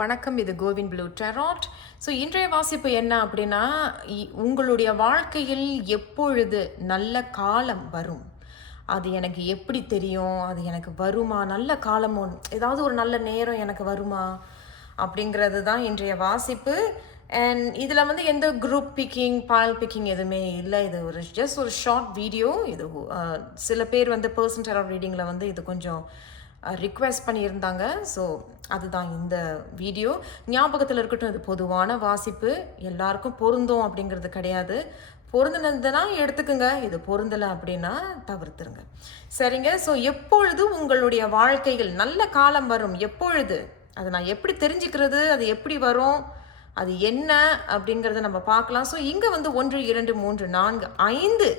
வணக்கம். இது CoWIN blue tarot. So இன்றைய வாசிப்பு என்ன அப்படின்னா, உங்களுடைய வாழ்க்கையில் எப்பொழுது நல்ல காலம் வரும்? அது எனக்கு எப்படி தெரியும்? அது எனக்கு வருமா? நல்ல காலம் ஏதாவது ஒரு நல்ல நேரம் எனக்கு வருமா? அப்படிங்கிறது தான் இன்றைய வாசிப்பு. அண்ட் இதில் வந்து எந்த குரூப் பிக்கிங், பால் பிக்கிங் எதுவுமே இல்லை. இது ஒரு ஜஸ்ட் ஒரு ஷார்ட் வீடியோ. இது சில பேர் வந்து பர்சன் டெராட் ரீடிங்கில் வந்து இது கொஞ்சம் ரிக்வெஸ்ட் பண்ணியிருந்தாங்க. ஸோ அதுதான் இந்த வீடியோ. ஞாபகத்தில் இருக்கட்டும், இது பொதுவான வாசிப்பு, எல்லாருக்கும் பொருந்தும் அப்படிங்கிறது கிடையாது. பொருந்தினதுன்னா எடுத்துக்குங்க, இது பொருந்தலை அப்படின்னா தவிர்த்துருங்க. சரிங்க. ஸோ எப்பொழுது உங்களுடைய வாழ்க்கையில் நல்ல காலம் வரும்? எப்பொழுது? அதை நான் எப்படி தெரிஞ்சுக்கிறது? அது எப்படி வரும்? அது என்ன அப்படிங்கிறத நம்ம பார்க்கலாம். ஸோ இங்கே வந்து 1, 2, 3, 4, 5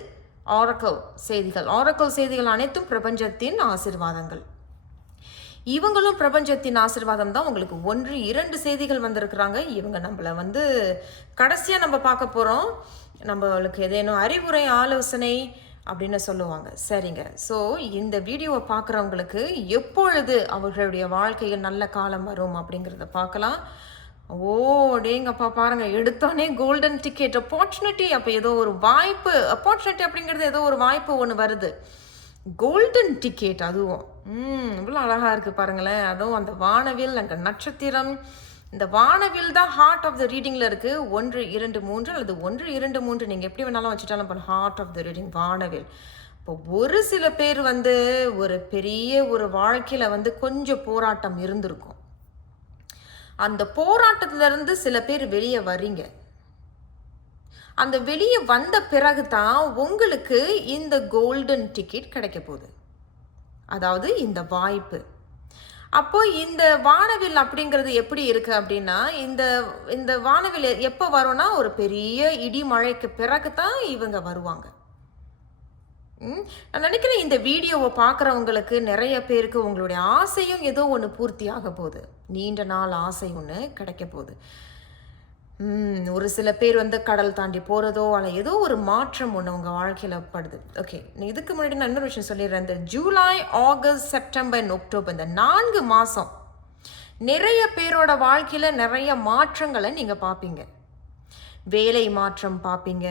ஆரக்கல் செய்திகள். ஆரக்கல் செய்திகள் அனைத்தும் பிரபஞ்சத்தின் ஆசீர்வாதங்கள். இவங்களும் பிரபஞ்சத்தின் ஆசீர்வாதம் தான். உங்களுக்கு 1, 2 செய்திகள் வந்திருக்கிறாங்க. இவங்க நம்மளை வந்து கடைசியாக நம்ம பார்க்க போகிறோம். நம்மளுக்கு ஏதேனும் அறிவுரை, ஆலோசனை அப்படின்னு சொல்லுவாங்க. சரிங்க. ஸோ இந்த வீடியோவை பார்க்குறவங்களுக்கு எப்பொழுது அவர்களுடைய வாழ்க்கையில் நல்ல காலம் வரும் அப்படிங்கிறத பார்க்கலாம். டேங்கப்பா பாருங்க, எடுத்தோடனே கோல்டன் டிக்கெட் ஆப்பர்ச்சுனிட்டி. அப்போ ஏதோ ஒரு வாய்ப்பு, ஆப்பர்ச்சுனிட்டி அப்படிங்கிறது ஏதோ ஒரு வாய்ப்பு ஒன்று வருது. கோல்டன் டிக்கெட், அதுவும் இவ்வளோ அழகாக இருக்குது பாருங்களேன். அதுவும் அந்த வானவில், அங்கே நட்சத்திரம். இந்த வானவில் தான் ஹார்ட் ஆஃப் த ரீடிங்கில் இருக்குது. 1, 2, 3 அல்லது 1, 2, 3 நீங்கள் எப்படி வேணாலும் வச்சுட்டாலும் இப்போ ஹார்ட் ஆஃப் த ரீடிங் வானவில். இப்போ ஒரு சில பேர் வந்து ஒரு பெரிய ஒரு வாழ்க்கையில் வந்து கொஞ்சம் போராட்டம் இருந்திருக்கும். அந்த போராட்டத்திலிருந்து சில பேர் வெளியே வரீங்க. அந்த வெளியே வந்த பிறகு தான் உங்களுக்கு இந்த கோல்டன் டிக்கெட் கிடைக்க போகுது, அதாவது இந்த வாய்ப்பு. அப்போ இந்த வானவில் அப்படிங்கிறது எப்படி இருக்கு அப்படின்னா, இந்த இந்த வானவில் எப்போ வரும்னா ஒரு பெரிய இடி மழைக்கு பிறகு தான் இவங்க வருவாங்க. நான் நினைக்கிறேன் இந்த வீடியோவை பார்க்குறவங்களுக்கு நிறைய பேருக்கு உங்களுடைய ஆசையும் ஏதோ ஒன்று பூர்த்தி ஆக போகுது. நீண்ட நாள் ஆசை ஒன்று கிடைக்க போகுது. ஒரு சில பேர் வந்து கடல் தாண்டி போகிறதோ அல்ல ஏதோ ஒரு மாற்றம் ஒன்று உங்கள் வாழ்க்கையில் படுது. ஓகே, இதுக்கு முன்னாடி நான் இன்னொரு விஷயம் சொல்லிடுறேன். இந்த ஜூலை, ஆகஸ்ட், செப்டம்பர், அக்டோபர், இந்த 4 மாதம் நிறைய பேரோட வாழ்க்கையில் நிறைய மாற்றங்களை நீங்கள் பார்ப்பீங்க. வேலை மாற்றம் பார்ப்பீங்க.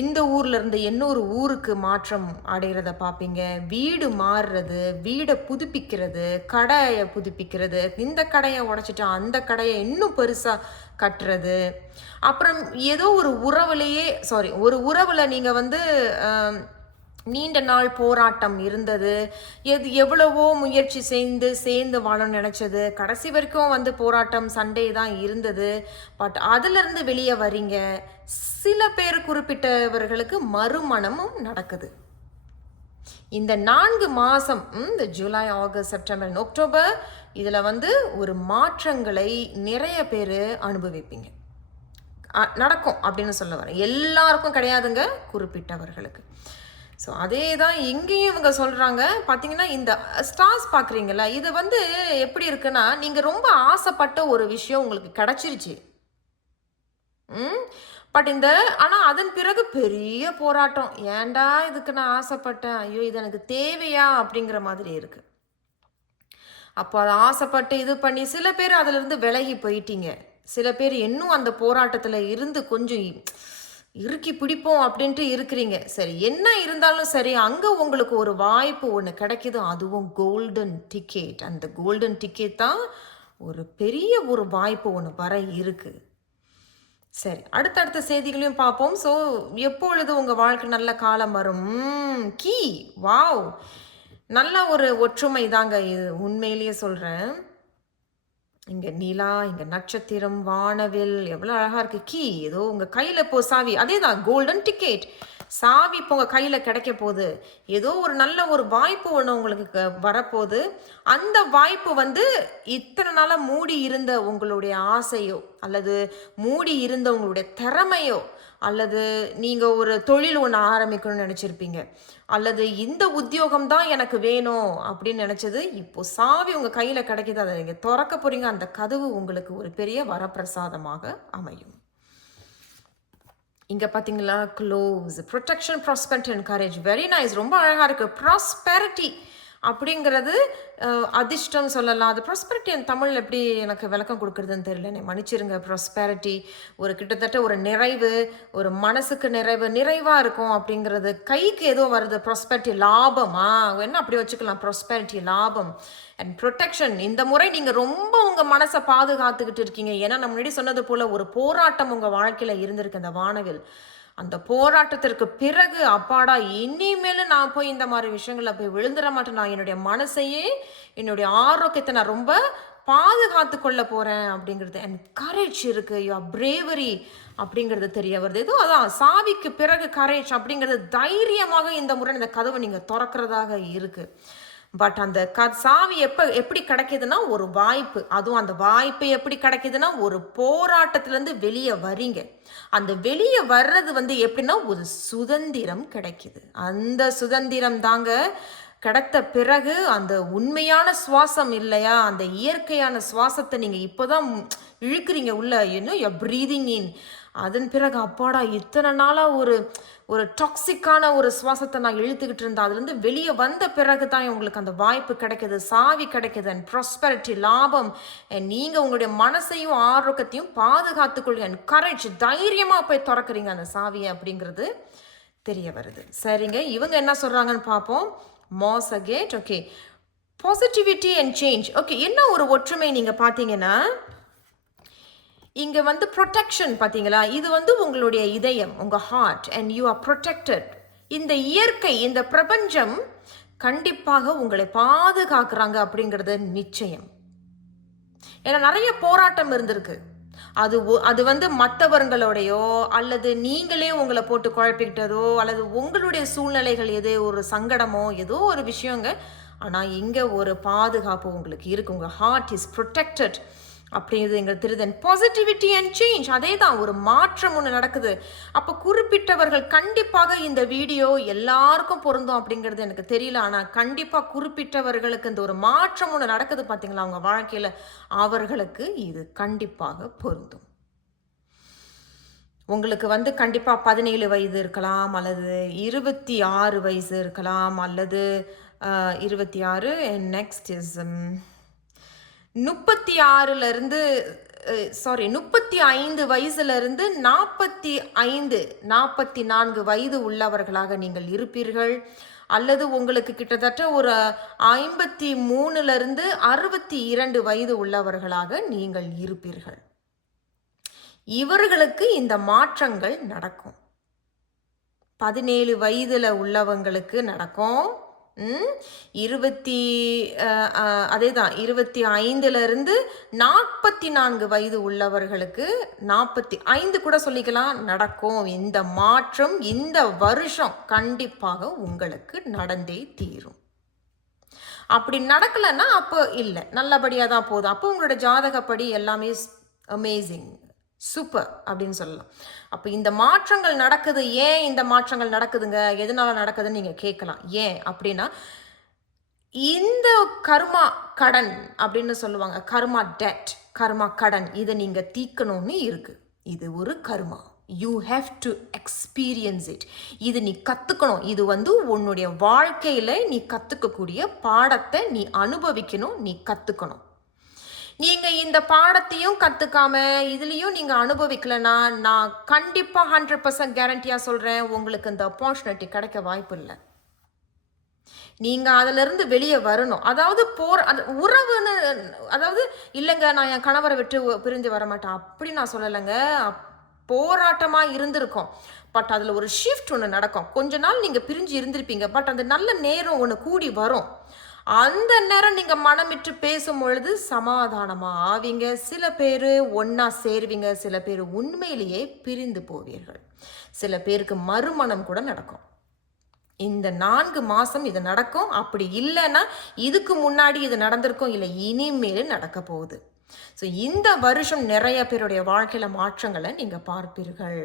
இந்த ஊர்லேருந்து இன்னொரு ஊருக்கு மாற்றம் அடைகிறத பார்ப்பீங்க. வீடு மாறுறது, வீடை புதுப்பிக்கிறது, கடையை புதுப்பிக்கிறது, இந்த கடையை உடைச்சிட்டு அந்த கடையை இன்னும் பெருசாக கட்டுறது. அப்புறம் ஏதோ ஒரு ஒரு உறவில் நீங்கள் வந்து நீண்ட நாள் போராட்டம் இருந்தது. எவ்வளவோ முயற்சி சேர்ந்து வாழணும்னு நினச்சது. கடைசி வரைக்கும் வந்து போராட்டம், சண்டே தான் இருந்தது. பட் அதிலிருந்து வெளியே வரீங்க. சில பேர் குறிப்பிட்டவர்களுக்கு மறுமணமும் நடக்குது. இந்த 4 மாதம், இந்த ஜூலை, ஆகஸ்ட், செப்டம்பர், அக்டோபர், இதில் வந்து ஒரு மாற்றங்களை நிறைய பேர் அனுபவிப்பீங்க. நடக்கும் அப்படின்னு சொல்ல வரேன். எல்லாருக்கும் கிடையாதுங்க, குறிப்பிட்டவர்களுக்கு. ஸோ அதே தான் இங்கேயும் இவங்க சொல்கிறாங்க. பார்த்தீங்கன்னா இந்த ஸ்டார்ஸ் பார்க்குறீங்களா, இது வந்து எப்படி இருக்குன்னா, நீங்கள் ரொம்ப ஆசைப்பட்ட ஒரு விஷயம் உங்களுக்கு கிடச்சிருச்சு. பட் ஆனால் அதன் பிறகு பெரிய போராட்டம். ஏன்டா இதுக்கு நான் ஆசைப்பட்டேன், ஐயோ இது எனக்கு தேவையா அப்படிங்கிற மாதிரி இருக்குது. அப்போ அதை ஆசைப்பட்டு இது பண்ணி சில பேர் அதிலிருந்து விலகி போயிட்டீங்க. சில பேர் இன்னும் அந்த போராட்டத்தில் இருந்து கொஞ்சம் இறுக்கி பிடிப்போம் அப்படின்ட்டு இருக்கிறீங்க. சரி, என்ன இருந்தாலும் சரி, அங்கே உங்களுக்கு ஒரு வாய்ப்பு ஒன்று கிடைக்கிது. அதுவும் கோல்டன் டிக்கெட். அந்த கோல்டன் டிக்கெட் தான் ஒரு பெரிய ஒரு வாய்ப்பு ஒன்று வர இருக்குது. சரி, அடுத்தடுத்த செய்திகளையும் பார்ப்போம். ஸோ எப்பொழுது உங்கள் வாழ்க்கை நல்ல காலம் வரும்? வாவ், நல்ல ஒரு ஒற்றுமை தாங்க இது, உண்மையிலேயே சொல்கிறேன். இங்கே நிலா, இங்கே நட்சத்திரம், வானவில் எவ்வளோ அழகாக இருக்குது. ஏதோ உங்கள் கையில் இப்போ சாவி, அதே தான் கோல்டன் டிக்கெட். சாவி இப்போ உங்கள் கையில் கிடைக்க போகுது. ஏதோ ஒரு நல்ல ஒரு வாய்ப்பு ஒன்று உங்களுக்கு வரப்போகுது. அந்த வாய்ப்பு வந்து இத்தனை நாளாக மூடி இருந்த உங்களுடைய ஆசையோ அல்லது மூடி இருந்த உங்களுடைய திறமையோ அல்லது நீங்கள் ஒரு தொழில் ஒன்று ஆரம்பிக்கணும்னு நினச்சிருப்பீங்க, அல்லது இந்த உத்தியோகம் தான் எனக்கு வேணும் அப்படின்னு நினச்சது, இப்போது சாவி உங்கள் கையில் கிடைக்கிது. அதை நீங்கள் திறக்க போகிறீங்க. அந்த கதவு உங்களுக்கு ஒரு பெரிய வரப்பிரசாதமாக அமையும். இங்கே பார்த்தீங்களா, close, protection, prosperity and courage. Very nice, ரொம்ப அழகாக இருக்குது. ப்ராஸ்பெரிட்டி அப்படிங்கிறது அதிர்ஷ்டம் சொல்லலாம். அது ப்ராஸ்பெரிட்டி என் தமிழ் எப்படி எனக்கு விளக்கம் கொடுக்குறதுன்னு தெரியல. என்னை மன்னிச்சிருங்க. ப்ராஸ்பெரிட்டி ஒரு கிட்டத்தட்ட ஒரு நிறைவு, ஒரு மனசுக்கு நிறைவாக இருக்கும் அப்படிங்கிறது. கைக்கு ஏதோ வருது ப்ராஸ்பெரிட்டி லாபமா என்ன அப்படி வச்சுக்கலாம். ப்ராஸ்பெரிட்டி லாபம் அண்ட் ப்ரொடெக்ஷன். இந்த முறை நீங்கள் ரொம்ப உங்கள் மனசை பாதுகாத்துக்கிட்டு இருக்கீங்க. ஏன்னா நான் முன்னாடி சொன்னது போல் ஒரு போராட்டம் உங்கள் வாழ்க்கையில் இருந்திருக்கு அந்த வானவில். அந்த போராட்டத்திற்கு பிறகு அப்பாடா இனிமேல் நான் போய் இந்த மாதிரி விஷயங்களை போய் விழுந்துட மாட்டேன். நான் என்னுடைய மனசையே என்னுடைய ஆரோக்கியத்தை நான் ரொம்ப பாதுகாத்து கொள்ள போகிறேன் அப்படிங்கிறது. அண்ட் கரேஜ் இருக்குது. யூ ஆர் பிரேவரி அப்படிங்கிறது தெரிய வருது. ஏதோ அதான் சாவிக்கு பிறகு கரேஜ் அப்படிங்கிறது தைரியமாக இந்த முறை இந்த கதவை நீங்கள் திறக்கிறதாக இருக்குது. பட் அந்த சாவி எப்படி கிடைக்குதுன்னா ஒரு வாய்ப்பு. அதுவும் அந்த வாய்ப்பு எப்படி கிடைக்குதுன்னா ஒரு போராட்டத்திலேருந்து வெளியே வரீங்க. அந்த வெளியே வர்றது எப்படின்னா ஒரு சுதந்திரம் கிடைக்குது. அந்த சுதந்திரம் தாங்க கிடைத்த பிறகு அந்த உண்மையான சுவாசம் இல்லையா, அந்த இயற்கையான சுவாசத்தை நீங்கள் இப்போதான் இழுக்கிறீங்க உள்ள. யூ பிரீதிங் இன். அதன் பிறகு அப்பாடா இத்தனை நாளாக ஒரு டாக்ஸிக்கான ஒரு சுவாசத்தை நான் இழுத்துக்கிட்டு இருந்தேன். அதுலேருந்து வெளியே வந்த பிறகு தான் உங்களுக்கு அந்த வாய்ப்பு கிடைக்கிது, சாவி கிடைக்கிது. அண்ட் ப்ராஸ்பெரிட்டி லாபம். அண்ட் நீங்கள் உங்களுடைய மனசையும் ஆரோக்கியத்தையும் பாதுகாத்துக்கொள்ளுங்க. அண்ட் கரேஜ் தைரியமாக போய் திறக்கிறீங்க அந்த சாவியை அப்படிங்கிறது தெரிய வருது. சரிங்க, இவங்க என்ன சொல்கிறாங்கன்னு பார்ப்போம். மோசகேட். Okay, positivity and change. Okay, என்ன ஒரு ஒற்றுமை நீங்கள் பார்த்தீங்கன்னா இங்கே ப்ரொடெக்ஷன் பார்த்தீங்களா, இது உங்களுடைய இதயம், உங்கள் heart. And you are protected. இந்த இயற்கை, இந்த பிரபஞ்சம் கண்டிப்பாக உங்களை பாதுகாக்கிறாங்க அப்படிங்கிறது நிச்சயம். ஏன்னா நிறைய போராட்டம் இருந்திருக்கு. அது மற்றவர்களோடையோ அல்லது நீங்களே உங்களை போட்டு குழப்பிக்கிட்டதோ அல்லது உங்களுடைய சூழ்நிலைகள் எதோ ஒரு சங்கடமோ ஏதோ ஒரு விஷயங்க. ஆனால் இங்கே ஒரு பாதுகாப்பு உங்களுக்கு இருக்கு. உங்கள் ஹார்ட் இஸ் ப்ரொடெக்டட் அப்படிங்கிறது எங்களுக்கு தெரியுது. பாசிட்டிவிட்டி அண்ட் சேஞ்ச், அதே தான், ஒரு மாற்றம் ஒன்று நடக்குது. அப்போ குறிப்பிட்டவர்கள் கண்டிப்பாக இந்த வீடியோ எல்லாருக்கும் பொருந்தும் அப்படிங்கிறது எனக்கு தெரியல. ஆனால் கண்டிப்பாக குறிப்பிட்டவர்களுக்கு இந்த ஒரு மாற்றம் ஒன்று நடக்குது பார்த்தீங்களா அவங்க வாழ்க்கையில், அவர்களுக்கு இது கண்டிப்பாக பொருந்தும். உங்களுக்கு கண்டிப்பாக 17 வயது இருக்கலாம், அல்லது 26 வயசு இருக்கலாம், அல்லது 26. நெக்ஸ்ட் இஸ் 35 வயசுலேருந்து 44 வயது உள்ளவர்களாக நீங்கள் இருப்பீர்கள். அல்லது உங்களுக்கு கிட்டத்தட்ட ஒரு 53லேருந்து 62 வயது உள்ளவர்களாக நீங்கள் இருப்பீர்கள். இவர்களுக்கு இந்த மாற்றங்கள் நடக்கும். 17 வயதில் உள்ளவங்களுக்கு நடக்கும். அதே தான் 25லேருந்து 44 வயது உள்ளவர்களுக்கு 45 கூட சொல்லிக்கலாம் நடக்கும். இந்த மாற்றம் இந்த வருஷம் கண்டிப்பாக உங்களுக்கு நடந்தே தீரும். அப்படி நடக்கலைன்னா அப்போ இல்லை, நல்லபடியாக தான் போதும். அப்போ உங்களோட ஜாதகப்படி எல்லாமே அமேசிங், சூப்பர் அப்படின்னு சொல்லலாம். அப்போ இந்த மாற்றங்கள் நடக்குது. ஏன் இந்த மாற்றங்கள் நடக்குதுங்க, எதனால நடக்குதுன்னு நீங்கள் கேட்கலாம். ஏன் அப்படின்னா இந்த கர்மா கடன் அப்படின்னு சொல்லுவாங்க, கர்மா டெட், கர்மா கடன், இதை நீங்கள் தீர்க்கணும்னு இருக்குது. இது ஒரு கர்மா. You have to experience it. இது நீ கற்றுக்கணும். இது உன்னுடைய வாழ்க்கையில் நீ கற்றுக்கக்கூடிய பாடத்தை நீ அனுபவிக்கணும், நீ கற்றுக்கணும். நீங்கள் இந்த பாடத்தையும் கற்றுக்காம இதுலேயும் நீங்கள் அனுபவிக்கலைன்னா நான் கண்டிப்பாக 100% கேரண்டியாக சொல்கிறேன், உங்களுக்கு இந்த ஆப்பர்ச்சுனிட்டி கிடைக்க வாய்ப்பு இல்லை. நீங்கள் அதிலிருந்து வெளியே வரணும். அதாவது உறவுன்னு, அதாவது இல்லைங்க நான் என் கணவரை விட்டு பிரிஞ்சு வர மாட்டேன் அப்படி நான் சொல்லலைங்க. போராட்டமாக இருந்திருக்கோம். பட் அதில் ஒரு ஷிஃப்ட் ஒன்று நடக்கும். கொஞ்ச நாள் நீங்கள் பிரிஞ்சு இருந்திருப்பீங்க. பட் அந்த நல்ல நேரம் ஒன்று கூடி வரும். அந்த நேரம் நீங்கள் மனமிட்டு பேசும் பொழுது சமாதானமாக ஆவீங்க. சில பேர் ஒன்றா சேருவீங்க, சில பேர் உண்மையிலேயே பிரிந்து போவீர்கள், சில பேருக்கு மறுமணம் கூட நடக்கும். இந்த 4 மாதம் இது நடக்கும். அப்படி இல்லைன்னா இதுக்கு முன்னாடி இது நடந்திருக்கும், இல்லை இனிமேல் நடக்க போகுது. ஸோ இந்த வருஷம் நிறைய பேருடைய வாழ்க்கையில் மாற்றங்களை நீங்கள் பார்ப்பீர்கள்.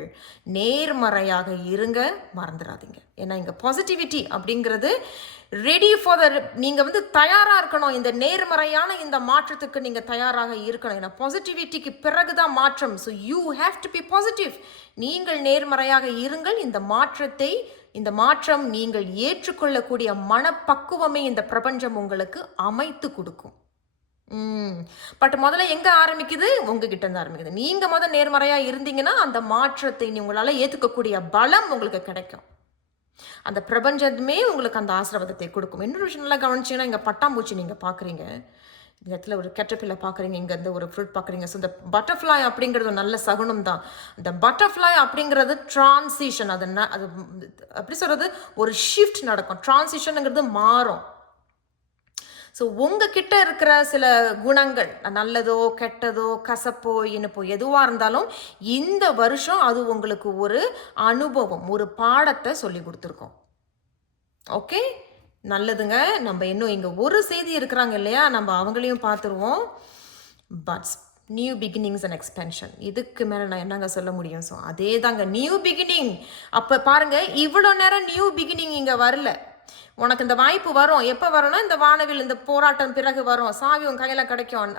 நேர்மறையாக இருங்க, மறந்துடாதீங்க. ஏன்னா இங்கே பாசிட்டிவிட்டி அப்படிங்கிறது ரெடி ஃபார் நீங்கள் தயாராக இருக்கணும். இந்த நேர்மறையான இந்த மாற்றத்துக்கு நீங்கள் தயாராக இருக்கணும். ஏன்னா பாசிட்டிவிட்டிக்கு பிறகு தான் மாற்றம். So you have to be positive. நீங்கள் நேர்மறையாக இருங்கள். இந்த மாற்றத்தை இந்த மாற்றம் நீங்கள் ஏற்றுக்கொள்ளக்கூடிய மனப்பக்குவமே இந்த பிரபஞ்சம் உங்களுக்கு அமைத்து கொடுக்கும். பட் முதல்ல எங்க ஆரம்பிக்குது? உங்ககிட்ட இருந்து ஆரம்பிக்குது. நீங்க முதல் நேர்மறையா இருந்தீங்கன்னா அந்த மாற்றத்தை உங்களால ஏத்துக்கக்கூடிய பலம் உங்களுக்கு கிடைக்கும். அந்த பிரபஞ்சமே உங்களுக்கு அந்த ஆசீர்வாதத்தை கொடுக்கும். இன்னொரு விஷயம் நல்லா கவனிச்சீங்கன்னா, இங்க பட்டாம்பூச்சி நீங்க பாக்குறீங்க, இந்த இடத்துல ஒரு கேட்டர்பில்லர் பார்க்குறீங்க, இங்கே இந்த ஒரு ஃப்ரூட் பார்க்குறீங்க. ஸோ இந்த பட்டர்ஃப்ளை அப்படிங்கிறது நல்ல சகுனம் தான். இந்த பட்டர்ஃப்ளை அப்படிங்கிறது டிரான்சிஷன், அது எப்படி சொல்கிறது, ஒரு ஷிஃப்ட் நடக்கும். டிரான்சிஷனுங்கிறது மாறும். ஸோ உங்ககிட்ட இருக்கிற சில குணங்கள், நல்லதோ கெட்டதோ கசப்போ இனிப்போ எதுவாக இருந்தாலும் இந்த வருஷம் அது உங்களுக்கு ஒரு அனுபவம், ஒரு பாடத்தை சொல்லி கொடுத்துருக்கோம். ஓகே, நல்லதுங்க. நம்ம இன்னும் இங்கே ஒரு செய்தி இருக்கிறாங்க இல்லையா, நம்ம அவங்களையும் பார்த்துருவோம். பட்ஸ் நியூ பிகினிங்ஸ் அண்ட் எக்ஸ்பென்ஷன், இதுக்கு மேலே நான் என்னங்க சொல்ல முடியும்? ஸோ அதே தாங்க நியூ பிகினிங். அப்போ பாருங்கள், இவ்வளோ நேரம் நியூ பிகினிங் இங்கே வரல. உனக்கு இந்த வாய்ப்பு வரும். எப்போ வரும்னா, இந்த வானவில் இந்த போராட்டம் பிறகு வரும். சாவி உன் கையில் கிடைக்கும்,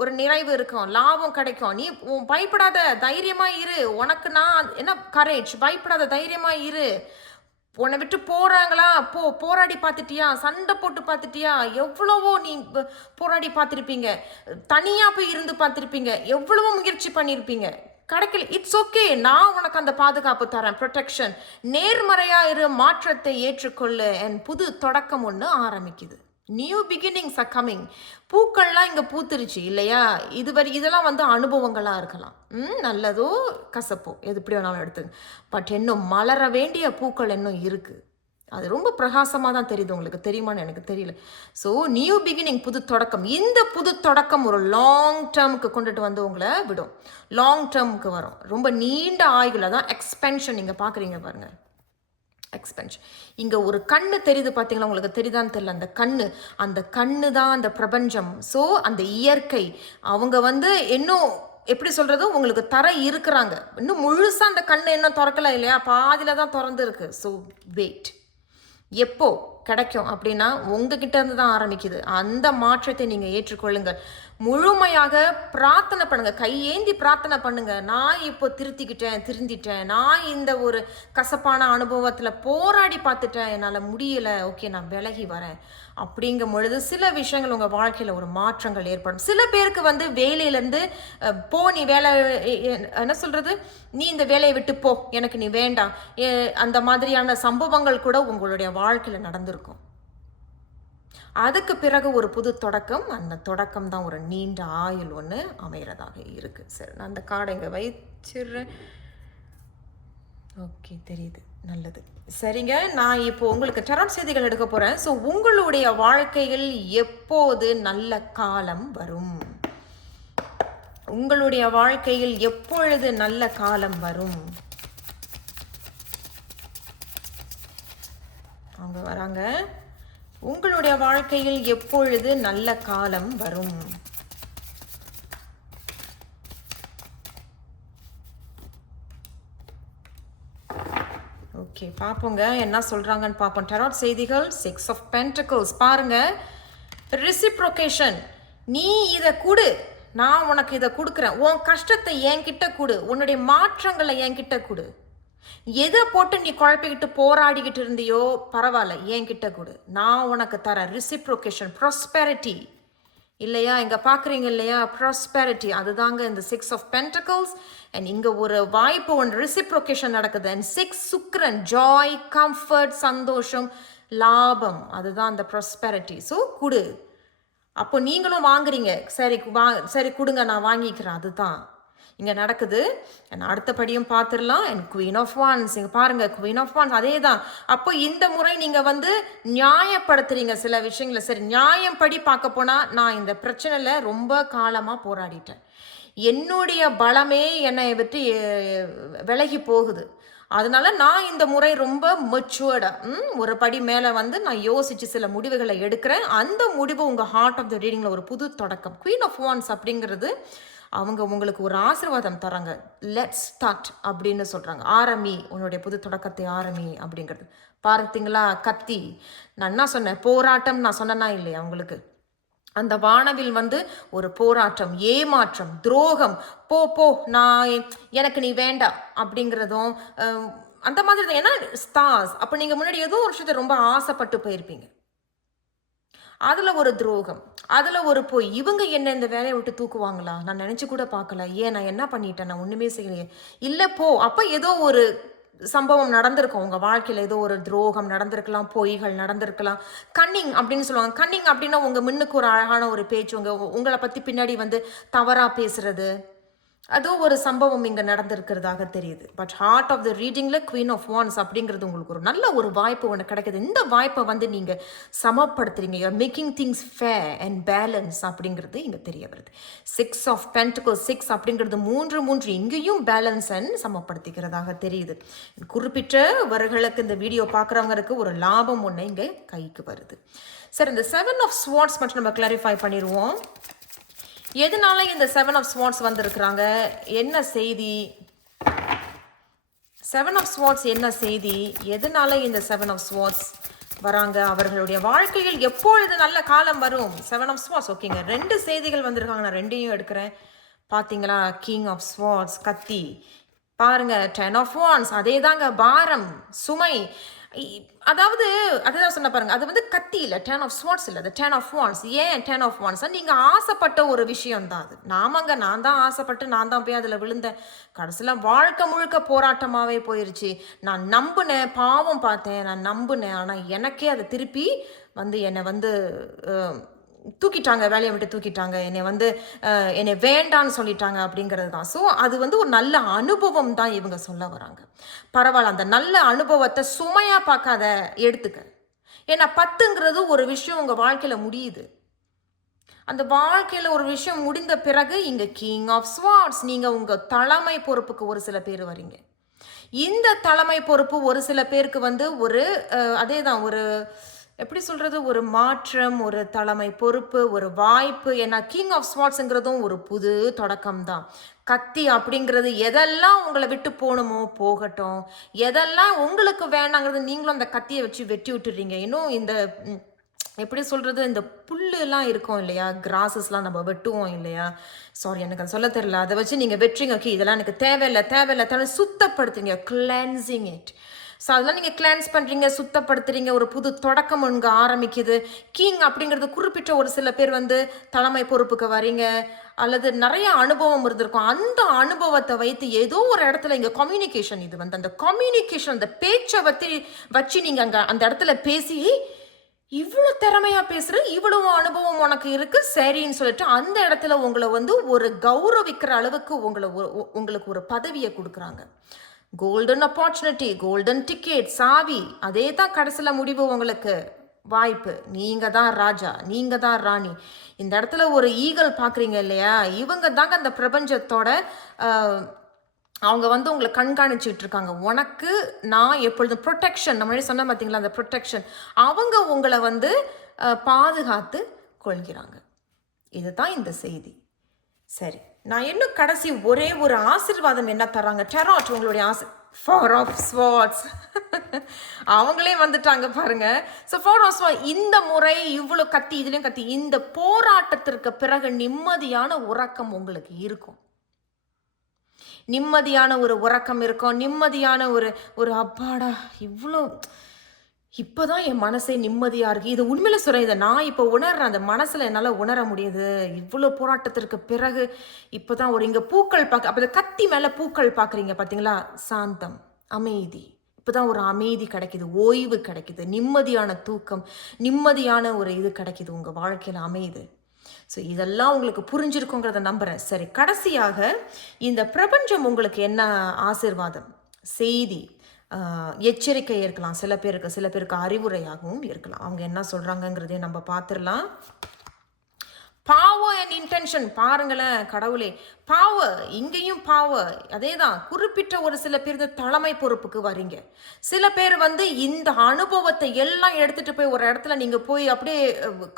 ஒரு நிறைவு இருக்கும், லாபம் கிடைக்கும். நீ பயப்படாத, தைரியமா இரு. உனக்கு நான் என்ன கரேஜ், பயப்படாத, தைரியமா இரு. உன்னை விட்டு போறாங்களா, போராடி பார்த்துட்டியா, சண்டை போட்டு பார்த்துட்டியா, எவ்வளவோ நீ போராடி பார்த்துருப்பீங்க, தனியா போய் இருந்து பார்த்துருப்பீங்க, எவ்வளவோ முயற்சி பண்ணியிருப்பீங்க, கிடைக்கல. இட்ஸ் ஓகே, நான் உனக்கு அந்த பாதுகாப்பு தரேன், ப்ரொடெக்ஷன். நேர்மறையா இரு, மாற்றத்தை ஏற்றுக்கொள்ளு, என் புது தொடக்கம் ஒன்று ஆரம்பிக்குது. New beginnings are coming. பூக்கள்லாம் இங்கே பூத்துருச்சு இல்லையா, இதெல்லாம் வந்து அனுபவங்களாக இருக்கலாம். நல்லதோ கசப்போ எது எப்படி வேணாலும் எடுத்துங்க. பட் இன்னும் மலர வேண்டிய பூக்கள் இன்னும் இருக்குது. அது ரொம்ப பிரகாசமாக தான் தெரியுது. உங்களுக்கு தெரியுமான்னு எனக்கு தெரியல. ஸோ நியூ பிகினிங், புது தொடக்கம். இந்த புது தொடக்கம் ஒரு லாங் டேர்முக்கு கொண்டுட்டு வந்து உங்களை விடும். லாங் டேர்முக்கு வரும். ரொம்ப நீண்ட ஆயுள் தான் எக்ஸ்பென்ஷன். நீங்கள் பார்க்குறீங்க பாருங்கள், எக்ஸ்பென்ஷன். இங்கே ஒரு கண்ணு தெரியுது பார்த்தீங்களா, உங்களுக்கு தெரியுதான்னு தெரியல. அந்த கண்ணு தான் அந்த பிரபஞ்சம். ஸோ அந்த இயற்கை அவங்க வந்து இன்னும் எப்படி சொல்கிறது, உங்களுக்கு தர இருக்கிறாங்க. இன்னும் முழுசாக அந்த கண்ணு இன்னும் திறக்கல இல்லையா, பாதியில் தான் திறந்து இருக்கு. ஸோ வெயிட், எப்போ கிடைக்கும் அப்படின்னா உங்ககிட்ட இருந்து தான் ஆரம்பிக்குது. அந்த மாற்றத்தை நீங்கள் ஏற்றுக்கொள்ளுங்கள். முழுமையாக பிரார்த்தனை பண்ணுங்க, கையேந்தி பிரார்த்தனை பண்ணுங்க. நான் இப்போ திருந்திட்டேன், நான் இந்த ஒரு கசப்பான அனுபவத்தில் போராடி பார்த்துட்டேன், என்னால் முடியல, ஓகே நான் விலகி வரேன் அப்படிங்கும் பொழுது சில விஷயங்கள் உங்கள் வாழ்க்கையில் ஒரு மாற்றங்கள் ஏற்படும். சில பேருக்கு வந்து வேலையிலேருந்து நீ வேலை என்ன சொல்கிறது, நீ இந்த வேலையை விட்டு போ, எனக்கு நீ வேண்டாம், அந்த மாதிரியான சம்பவங்கள் கூட உங்களுடைய வாழ்க்கையில் நடந்திருக்கும். அதுக்கு பிறகு ஒரு புது தொடக்கம். அந்த தொடக்கம் தான் ஒரு நீண்ட ஆயுள் ஒன்று அமைகிறதாக இருக்குது. சரி, நான் அந்த கார்டை இங்கே வச்சிடுறேன். ஓகே, தெரியுது, நல்லது. சரிங்க, நான் இப்போ உங்களுக்கு டெராட் செய்திகள் எடுக்க போகிறேன். ஸோ உங்களுடைய வாழ்க்கையில் எப்போது நல்ல காலம் வரும்? உங்களுடைய வாழ்க்கையில் எப்பொழுது நல்ல காலம் வரும்? அவங்க வராங்க. உங்களுடைய வாழ்க்கையில் எப்பொழுது நல்ல காலம் வரும்? ஓகே, பார்ப்போங்க என்ன சொல்றாங்கன்னு பார்ப்போம். டெராட் செய்திகள் 6 of Pentacles. பாருங்க, ரெசிப்ரோகேஷன். நீ இதை கொடு, நான் உனக்கு இதை கொடுக்குறேன். உன் கஷ்டத்தை என்கிட்ட கொடு, உன்னுடைய மாற்றங்களை என்கிட்ட கொடு. எதை போட்டு நீ குழப்பிக்கிட்டு போராடிக்கிட்டு இருந்தியோ பரவாயில்ல, என்கிட்ட கொடு, நான் உனக்கு தரேன். ரெசிப்ரோகேஷன், ப்ராஸ்பெரிட்டி இல்லையா, இங்கே பார்க்குறீங்க இல்லையா, ப்ராஸ்பெரிட்டி, அதுதாங்க இந்த 6 of Pentacles. அண்ட் இங்கே ஒரு வாய்ப்பு ஒன்று, ரெசிப்ரோகேஷன் நடக்குது. அண்ட் 6 சுக்கிரன், ஜாய், கம்ஃபர்ட், சந்தோஷம், லாபம், அதுதான் அந்த ப்ராஸ்பெரிட்டி. ஸோ கொடு. அப்போ நீங்களும் வாங்குறீங்க, சரி கொடுங்க, நான் வாங்கிக்கிறேன், அதுதான் இங்கே நடக்குது. அடுத்தபடியும் பார்த்துடலாம். அண்ட் குவீன் ஆஃப் வான்ஸ், இங்கே பாருங்கள், குவீன் ஆஃப் வான்ஸ் அதே தான். அப்போ இந்த முறை நீங்கள் வந்து நியாயப்படுத்துறீங்க சில விஷயங்களை. சரி, நியாயம் படி பார்க்க போனால் நான் இந்த பிரச்சனையில் ரொம்ப காலமாக போராடிட்டேன், என்னுடைய பலமே என்னை விட்டு விலகி போகுது, அதனால நான் இந்த முறை ரொம்ப மெச்சுவர்டாக ஒரு படி மேலே வந்து நான் யோசித்து சில முடிவுகளை எடுக்கிறேன். அந்த முடிவு உங்கள் ஹார்ட் ஆஃப் த ரீடிங்கில் ஒரு புது தொடக்கம். குவீன் ஆஃப் வான்ஸ் அப்படிங்கிறது அவங்க உங்களுக்கு ஒரு ஆசீர்வாதம் தராங்க. லெட்ஸ் ஸ்டார்ட் அப்படின்னு சொல்கிறாங்க. ஆரம்பி, உன்னுடைய புது தொடக்கத்தை ஆரம்பி அப்படிங்கிறது. பார்த்தீங்களா, கத்தி, நான் என்ன சொன்னேன், போராட்டம் நான் சொன்னேன்னா இல்லையா உங்களுக்கு. அந்த வானவில் வந்து ஒரு போராட்டம், ஏமாற்றம், துரோகம், போ நான் எனக்கு நீ வேண்டாம் அப்படிங்கிறதும், அந்த மாதிரி தான். ஏன்னா ஸ்டார்ஸ் அப்போ நீங்கள் முன்னாடி ஏதோ ஒரு விஷயத்தை ரொம்ப ஆசைப்பட்டு போயிருப்பீங்க. அதில் ஒரு துரோகம், அதில் ஒரு பொய். இவங்க என்ன இந்த வேலையை விட்டு தூக்குவாங்களா? நான் நினச்சி கூட பார்க்கல. ஏன் நான் என்ன பண்ணிட்டேன்? நான் ஒன்றுமே செய்யலையே. இல்லை போ. அப்போ ஏதோ ஒரு சம்பவம் நடந்திருக்கும் உங்கள் வாழ்க்கையில். ஏதோ ஒரு துரோகம் நடந்திருக்கலாம், பொய்கள் நடந்திருக்கலாம். கன்னிங் அப்படின்னு சொல்லுவாங்க. கன்னிங் அப்படின்னா உங்கள் முன்னுக்கு ஒரு அழகான ஒரு பேச்சு, உங்களை பற்றி பின்னாடி வந்து தவறாக பேசுறது, அதோ ஒரு சம்பவம் இங்கே நடந்திருக்கிறதாக தெரியுது. பட் ஹார்ட் ஆஃப் த ரீடிங்கில் குவீன் ஆஃப் வான்ஸ் அப்படிங்கிறது உங்களுக்கு ஒரு நல்ல ஒரு வாய்ப்பு ஒன்று கிடைக்குது. இந்த வாய்ப்பை வந்து நீங்கள் சமப்படுத்துறீங்க. You're making things fair and balance அப்படிங்கிறது இங்கே தெரிய வருது. 6 ஆஃப் பென்டக்கிள்ஸ் 6 அப்படிங்கிறது 3 இங்கேயும் பேலன்ஸ் அண்ட் சமப்படுத்திக்கிறதாக தெரியுது. குறிப்பிட்டவர்களுக்கு இந்த வீடியோ பார்க்குறவங்களுக்கு ஒரு லாபம் ஒன்று இங்கே கைக்கு வருது. சரி, இந்த 7 ஆஃப் ஸ்வார்ட்ஸ் மட்டும் நம்ம கிளாரிஃபை பண்ணிடுவோம். எதனால இந்த 7 ஆஃப் ஸ்வார்ட்ஸ் வந்திருக்கிறாங்க? என்ன செய்தி? 7 ஆஃப் ஸ்வார்ட்ஸ் என்ன செய்தி? எதனால இந்த 7 ஆஃப் ஸ்வார்ட்ஸ் வராங்க? அவர்களுடைய வாழ்க்கையில் எப்பொழுது நல்ல காலம் வரும்? 7 ஆஃப் ஸ்வார்ட்ஸ். ஓகேங்க, 2 செய்திகள் வந்திருக்காங்க. நான் 2ஐயும் எடுக்கிறேன். பார்த்தீங்களா? கிங் ஆஃப் ஸ்வார்ட்ஸ் கத்தி பாருங்க. 10 ஆஃப் வான்ஸ் அதே தாங்க, பாரம், சுமை. அதாவது அதுதான் சொன்ன பாருங்க, அது வந்து கத்தி இல்லை, 10 ஆஃப் ஸ்வார்ட்ஸ் இல்லை, அது 10 ஆஃப் வான்ஸ். ஏன் 10 ஆஃப் வான்ஸ்? நீங்கள் ஆசைப்பட்ட ஒரு விஷயம் தான் அது. நான் தான் ஆசைப்பட்டு நான் தான் போய் அதில் விழுந்தேன். கடைசியில் வாழ்க்கை முழுக்க போராட்டமாகவே போயிடுச்சு. நான் நம்பினேன், பாவம் பார்த்தேன், நான் நம்பினேன். ஆனால் எனக்கே அதை திருப்பி வந்து என்னை வந்து தூக்கிட்டாங்க, வேலையை விட்டு தூக்கிட்டாங்க, என்னை வேண்டான்னு சொல்லிட்டாங்க அப்படிங்கிறது தான். ஸோ அது வந்து ஒரு நல்ல அனுபவம் தான் இவங்க சொல்ல வராங்க. பரவாயில்ல, அந்த நல்ல அனுபவத்தை சுமையாக பார்க்காத, எடுத்துக்க. ஏன்னா 10ங்கிறது ஒரு விஷயம் உங்கள் வாழ்க்கையில் முடியுது. அந்த வாழ்க்கையில் ஒரு விஷயம் முடிந்த பிறகு இங்கே கிங் ஆஃப் ஸ்வார்ட்ஸ், நீங்கள் உங்கள் தலைமை பொறுப்புக்கு ஒரு சில பேர் வரீங்க. இந்த தலைமை பொறுப்பு ஒரு சில பேருக்கு வந்து ஒரு அதே தான், ஒரு எப்படி சொல்கிறது, ஒரு மாற்றம், ஒரு தலைமை பொறுப்பு, ஒரு வாய்ப்பு. ஏன்னா கிங் ஆஃப் ஸ்வார்ட்ஸுங்கிறதும் ஒரு புது தொடக்கம் தான். கத்தி அப்படிங்கிறது எதெல்லாம் உங்களை விட்டு போகணுமோ போகட்டும், எதெல்லாம் உங்களுக்கு வேணாங்கிறது நீங்களும் அந்த கத்தியை வச்சு வெட்டி விட்டுறீங்க. இன்னும் இந்த எப்படி சொல்கிறது, இந்த புல்லுலாம் இருக்கும் இல்லையா, கிராஸஸ்லாம் நம்ம வெட்டுவோம் இல்லையா, சாரி எனக்கு அது சொல்ல தெரியல, அதை வச்சு நீங்கள் வெட்டுறீங்க. ஓகே, இதெல்லாம் எனக்கு தேவையில்லை சுத்தப்படுத்துறீங்க, கிளென்சிங் இட். ஸோ அதெல்லாம் நீங்கள் கிளான்ஸ் பண்ணுறீங்க, சுத்தப்படுத்துறீங்க, ஒரு புது தொடக்கம் ஒன்று ஆரம்பிக்குது. கிங் அப்படிங்கிறது குறிப்பிட்ட ஒரு சில பேர் வந்து தலைமை பொறுப்புக்கு வரீங்க, அல்லது நிறைய அனுபவம் இருந்திருக்கும். அந்த அனுபவத்தை வைத்து ஏதோ ஒரு இடத்துல இங்கே கம்யூனிகேஷன், இது வந்து அந்த கம்யூனிகேஷன், அந்த பேச்சை வச்சு நீங்கள் அங்கே அந்த இடத்துல பேசி, இவ்வளோ திறமையாக பேசுகிற, இவ்வளவு அனுபவம் உனக்கு இருக்குது சரின்னு சொல்லிட்டு அந்த இடத்துல உங்களை வந்து ஒரு கௌரவிக்கிற அளவுக்கு உங்களுக்கு ஒரு பதவியை கொடுக்குறாங்க. கோல்டன் ஆப்பர்ச்சுனிட்டி, கோல்டன் டிக்கெட், சாவி, அதே தான் கடைசியில் முடிவு. உங்களுக்கு வாய்ப்பு, நீங்கள் தான் ராஜா, நீங்கள் தான் ராணி. இந்த இடத்துல ஒரு ஈகல் பார்க்குறீங்க இல்லையா, இவங்க தாங்க அந்த பிரபஞ்சத்தோட அவங்க வந்து உங்களை கண்காணிச்சுட்டு இருக்காங்க. உனக்கு நான் எப்பொழுதும் ப்ரொடெக்ஷன், நம்ம சொன்ன பார்த்தீங்களா, அந்த ப்ரொடெக்ஷன், அவங்க உங்களை வந்து பாதுகாத்து கொள்கிறாங்க. இதுதான் இந்த செய்தி. சரி, நான் இன்னும் கடைசி ஒரே ஒரு ஆசீர்வாதம் என்ன தராங்க? டெராட் உங்களுடைய Four of Swords. அவங்களே வந்துட்டாங்க பாருங்க. ஸோ 4 of Swords, இந்த முறை இவ்வளோ கத்தி, இதுலேயும் கத்தி, இந்த போராட்டத்திற்கு பிறகு நிம்மதியான உறக்கம் உங்களுக்கு இருக்கும். நிம்மதியான ஒரு உறக்கம் இருக்கும், நிம்மதியான ஒரு அப்பாடா, இவ்வளோ இப்போதான் என் மனசே நிம்மதியாக இருக்குது. இது உண்மையில சொல்கிறேன், இதை நான் இப்போ உணர்றேன், அந்த மனசில் என்னால் உணர முடியுது. இவ்வளோ போராட்டத்திற்கு பிறகு இப்போ தான் ஒரு இங்கே பூக்கள் பார்க்க, அப்போ கத்தி மேலே பூக்கள் பார்க்குறீங்க பார்த்தீங்களா, சாந்தம், அமைதி. இப்போ தான் ஒரு அமைதி கிடைக்கிது, ஓய்வு கிடைக்கிது, நிம்மதியான தூக்கம், நிம்மதியான ஒரு இது கிடைக்கிது, உங்கள் வாழ்க்கையில் அமையுது. ஸோ இதெல்லாம் உங்களுக்கு புரிஞ்சிருக்குங்கிறத நம்புகிறேன். சரி, கடைசியாக இந்த பிரபஞ்சம் உங்களுக்கு என்ன ஆசீர்வாதம், செய்தி, எச்சரிக்கை இருக்கலாம், சில பேருக்கு அறிவுரையாகவும் இருக்கலாம். அவங்க என்ன சொல்கிறாங்கங்கிறதே நம்ம பார்த்துடலாம். பவர் அண்ட் இன்டென்ஷன் பாருங்களேன், கடவுளே, பவர், இங்கேயும் பவர் அதே தான். குறிப்பிட்ட ஒரு சில பேர் தலைமை பொறுப்புக்கு வரீங்க. சில பேர் வந்து இந்த அனுபவத்தை எல்லாம் எடுத்துகிட்டு போய் ஒரு இடத்துல நீங்கள் போய் அப்படியே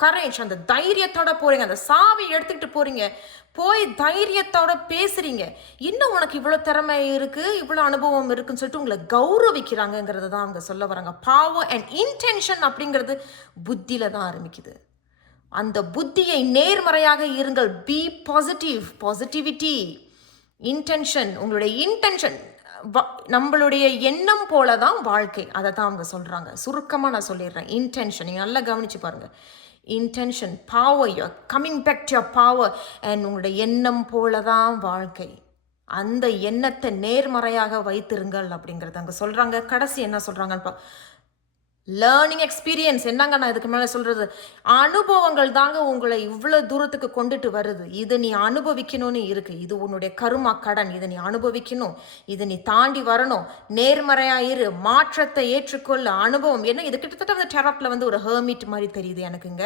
கரேஜ், அந்த தைரியத்தோட போகிறீங்க, அந்த சாவி எடுத்துக்கிட்டு போகிறீங்க, போய் தைரியத்தோட பேசுகிறீங்க. இன்னும் உனக்கு இவ்வளோ திறமை இருக்குது, இவ்வளோ அனுபவம் இருக்குன்னு சொல்லிட்டு உங்களை கௌரவிக்கிறாங்கங்கிறது தான் அவங்க சொல்ல வராங்க. பவர் அண்ட் இன்டென்ஷன் அப்படிங்கிறது புத்தியில் தான் ஆரம்பிக்குது. அந்த புத்தியை நேர்மறையாக இருங்கள். பி பாசிட்டிவ், பாசிட்டிவிட்டி, இன்டென்ஷன், உங்களுடைய இன்டென்ஷன் நம்மளுடைய எண்ணம் போல தான் வாழ்க்கை. அதை தான் அவங்க சொல்கிறாங்க. சுருக்கமாக நான் சொல்லிடுறேன். இன்டென்ஷன் நீங்கள் நல்லா கவனித்து பாருங்கள். Intention, power, you coming back to your power. And உங்களுடைய எண்ணம் போல தான் வாழ்க்கை. அந்த எண்ணத்தை நேர்மறையாக வைத்திருங்கள் அப்படிங்கிறது அங்கே சொல்கிறாங்க. கடைசி என்ன சொல்கிறாங்கன்னு லேர்னிங் எக்ஸ்பீரியன்ஸ். என்னங்க நான் இதுக்கு மேலே சொல்கிறது, அனுபவங்கள் தாங்க உங்களை இவ்வளோ தூரத்துக்கு கொண்டுட்டு வருது. இது நீ அனுபவிக்கணும்னு இருக்குது. இது உன்னுடைய கருமா கடன். இதை நீ அனுபவிக்கணும். இதை நீ தாண்டி வரணும். நேர்மறையாக இரு. மாற்றத்தை ஏற்றுக்கொள்ள. அனுபவம் என்ன, இது கிட்டத்தட்ட வந்து டெராட்டில் வந்து ஒரு ஹெர்மிட் மாதிரி தெரியுது எனக்குங்க.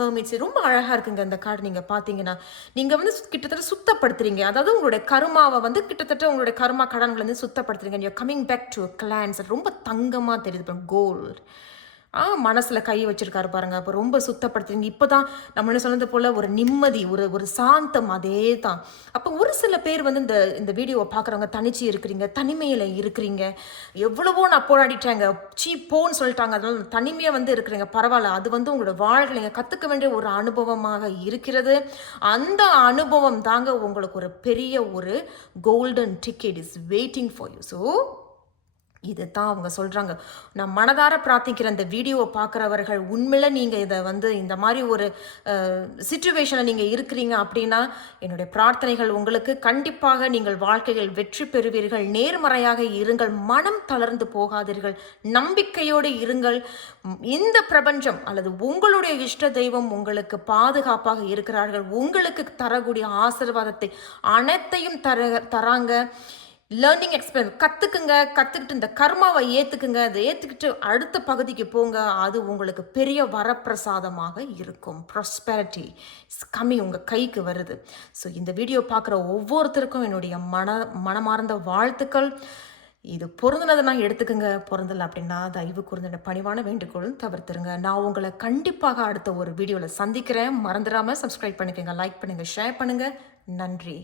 ஹெர்மிட்ஸ் ரொம்ப அழகாக இருக்குங்க இந்த கார்டு. நீங்கள் பார்த்தீங்கன்னா நீங்கள் வந்து கிட்டத்தட்ட சுத்தப்படுத்துறீங்க. அதாவது உங்களுடைய கருமாவை வந்து கிட்டத்தட்ட உங்களுடைய கருமா கடன்களை வந்து சுத்தப்படுத்துறீங்க. You coming back to glance. ரொம்ப தங்கமாக தெரியுது. கோல்டு மனசில் கை வச்சிருக்காரு பாருங்க. அப்போ ரொம்ப சுத்தப்படுத்துறீங்க. இப்போ தான் நம்ம என்ன சொன்னது போல் ஒரு நிம்மதி, ஒரு சாந்தம். அதே தான். அப்போ ஒரு சில பேர் வந்து இந்த வீடியோவை பார்க்குறவங்க தனிச்சு இருக்கிறீங்க, தனிமையில் இருக்கிறீங்க. எவ்வளவோ நான் போராடிட்டேங்க, போன்னு சொல்லிட்டாங்க, அதனால தனிமையாக வந்து இருக்கிறீங்க. பரவாயில்ல, அது வந்து உங்களோட வாழ்க்கை நீங்கள் கற்றுக்க வேண்டிய ஒரு அனுபவமாக இருக்கிறது. அந்த அனுபவம் தாங்க உங்களுக்கு ஒரு பெரிய ஒரு golden ticket is waiting for you. So இது தான் அவங்க சொல்கிறாங்க. நான் மனதார பிரார்த்திக்கிற இந்த வீடியோவை பார்க்குறவர்கள் உண்மையில் நீங்கள் இதை வந்து இந்த மாதிரி ஒரு சிச்சுவேஷனில் நீங்கள் இருக்கிறீங்க அப்படின்னா என்னுடைய பிரார்த்தனைகள் உங்களுக்கு. கண்டிப்பாக நீங்கள் வாழ்க்கையில் வெற்றி பெறுவீர்கள். நேர்மறையாக இருங்கள். மனம் தளர்ந்து போகாதீர்கள். நம்பிக்கையோடு இருங்கள். இந்த பிரபஞ்சம் அல்லது உங்களுடைய இஷ்ட தெய்வம் உங்களுக்கு பாதுகாப்பாக இருக்கிறார்கள். உங்களுக்கு தரக்கூடிய ஆசீர்வாதத்தை அனைத்தையும் தராங்க. லேர்னிங் எக்ஸ்பீரியன்ஸ் கற்றுக்கிட்டு இந்த கர்மாவை ஏற்றுக்குங்க. அதை ஏற்றுக்கிட்டு அடுத்த பகுதிக்கு போங்க. அது உங்களுக்கு பெரிய வரப்பிரசாதமாக இருக்கும். ப்ராஸ்பெரிட்டி இஸ் கம்மிங், உங்கள் கைக்கு வருது. ஸோ இந்த வீடியோ பார்க்குற ஒவ்வொருத்தருக்கும் என்னுடைய மனமார்ந்த வாழ்த்துக்கள். இது பொருந்தினதுனா எடுத்துக்கோங்க, பொருந்தலை அப்படின்னா தயவு கூர்ந்த பணிவான வேண்டுகோள் தவிர்த்துருங்க. நான் உங்களை கண்டிப்பாக அடுத்த ஒரு வீடியோவில் சந்திக்கிறேன். மறந்துடாமல் சப்ஸ்கிரைப் பண்ணிக்கோங்க, லைக் பண்ணுங்கள், ஷேர் பண்ணுங்கள். நன்றி.